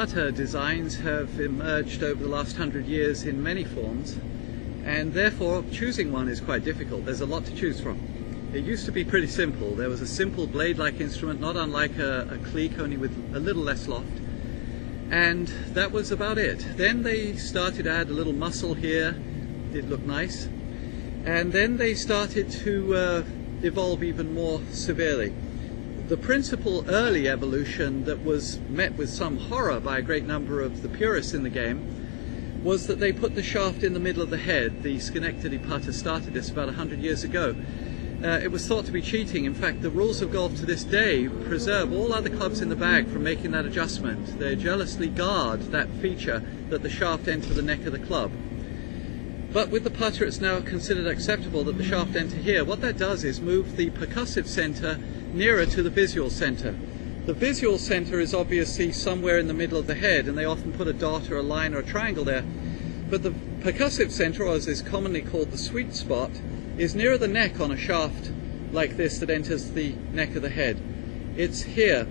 putter designs have emerged over the last 100 years in many forms, and therefore choosing one is quite difficult. There's a lot to choose from. It used to be pretty simple. There was a simple blade-like instrument, not unlike a cleek, only with a little less loft, and that was about it. Then they started to add a little muscle here. It looked nice, and then they started to evolve even more severely. The principal early evolution that was met with some horror by a great number of the purists in the game was that they put the shaft in the middle of the head. The Schenectady putter started this about 100 years ago. It was thought to be cheating. In fact, the rules of golf to this day preserve all other clubs in the bag from making that adjustment. They jealously guard that feature that the shaft enter the neck of the club. But with the putter, it's now considered acceptable that the shaft enter here. What that does is move the percussive center nearer to the visual center. The visual center is obviously somewhere in the middle of the head, and they often put a dot or a line or a triangle there. But the percussive center, or as is commonly called the sweet spot, is nearer the neck on a shaft like this that enters the neck of the head. It's here.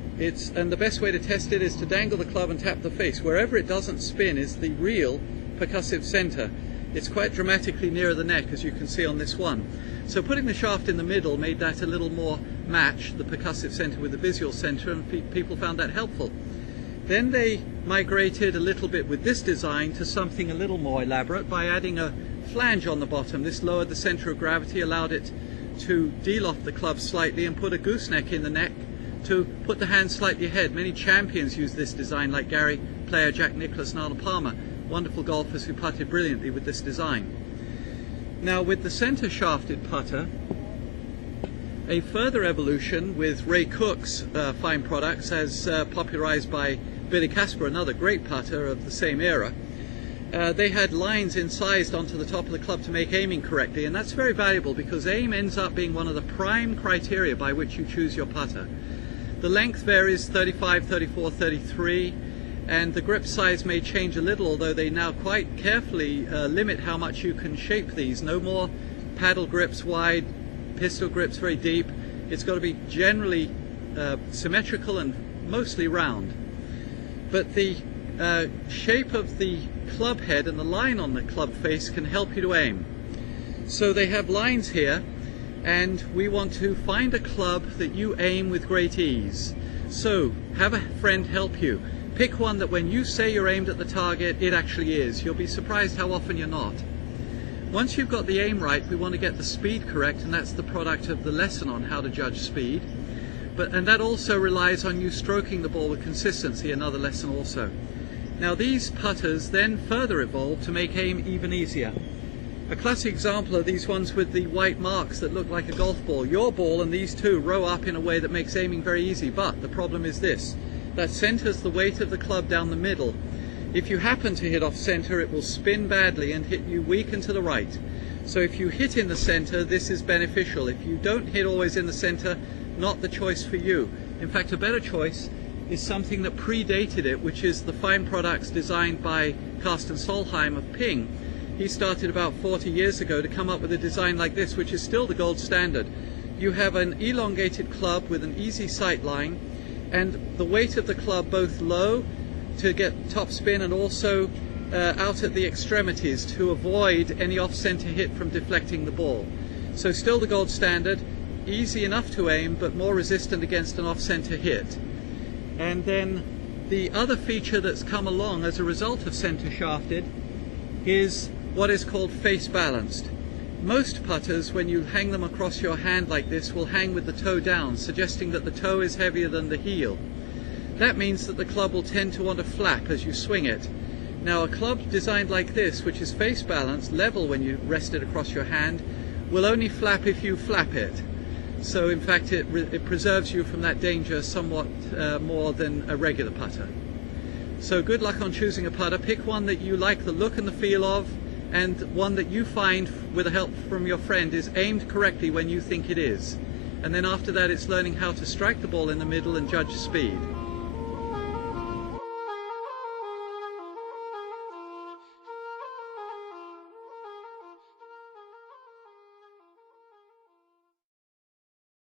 And the best way to test it is to dangle the club and tap the face. Wherever it doesn't spin is the real percussive center. It's quite dramatically nearer the neck, as you can see on this one. So putting the shaft in the middle made that a little more match, the percussive center with the visual center, and people found that helpful. Then they migrated a little bit with this design to something a little more elaborate by adding a flange on the bottom. This lowered the center of gravity, allowed it to de-loft the club slightly, and put a gooseneck in the neck to put the hand slightly ahead. Many champions use this design, like Gary Player, Jack Nicklaus and Arnold Palmer, wonderful golfers who putted brilliantly with this design. Now with the center shafted putter, a further evolution with Ray Cook's fine products, as popularized by Billy Casper, another great putter of the same era. They had lines incised onto the top of the club to make aiming correctly, and that's very valuable because aim ends up being one of the prime criteria by which you choose your putter. The length varies 35, 34, 33, and the grip size may change a little, although they now quite carefully limit how much you can shape these. No more paddle grips wide, pistol grips very deep. It's got to be generally symmetrical and mostly round. But the shape of the club head and the line on the club face can help you to aim. So they have lines here, and we want to find a club that you aim with great ease. So have a friend help you. Pick one that when you say you're aimed at the target, it actually is. You'll be surprised how often you're not. Once you've got the aim right, we want to get the speed correct, and that's the product of the lesson on how to judge speed. And that also relies on you stroking the ball with consistency, another lesson also. Now these putters then further evolved to make aim even easier. A classic example are these ones with the white marks that look like a golf ball. Your ball and these two row up in a way that makes aiming very easy, but the problem is this: that centers the weight of the club down the middle. If you happen to hit off center, it will spin badly and hit you weak and to the right. So if you hit in the center, this is beneficial. If you don't hit always in the center, not the choice for you. In fact, a better choice is something that predated it, which is the fine products designed by Carsten Solheim of Ping. He started about 40 years ago to come up with a design like this, which is still the gold standard. You have an elongated club with an easy sight line, and the weight of the club both low to get top spin and also out at the extremities to avoid any off-center hit from deflecting the ball. So still the gold standard, easy enough to aim, but more resistant against an off-center hit. And then the other feature that's come along as a result of center shafted is what is called face balanced. Most putters, when you hang them across your hand like this, will hang with the toe down, suggesting that the toe is heavier than the heel. That means that the club will tend to want to flap as you swing it. Now a club designed like this, which is face balanced, level when you rest it across your hand, will only flap if you flap it. So in fact it preserves you from that danger somewhat more than a regular putter. So good luck on choosing a putter. Pick one that you like the look and the feel of, and one that you find, with the help from your friend, is aimed correctly when you think it is. And then after that, it's learning how to strike the ball in the middle and judge speed.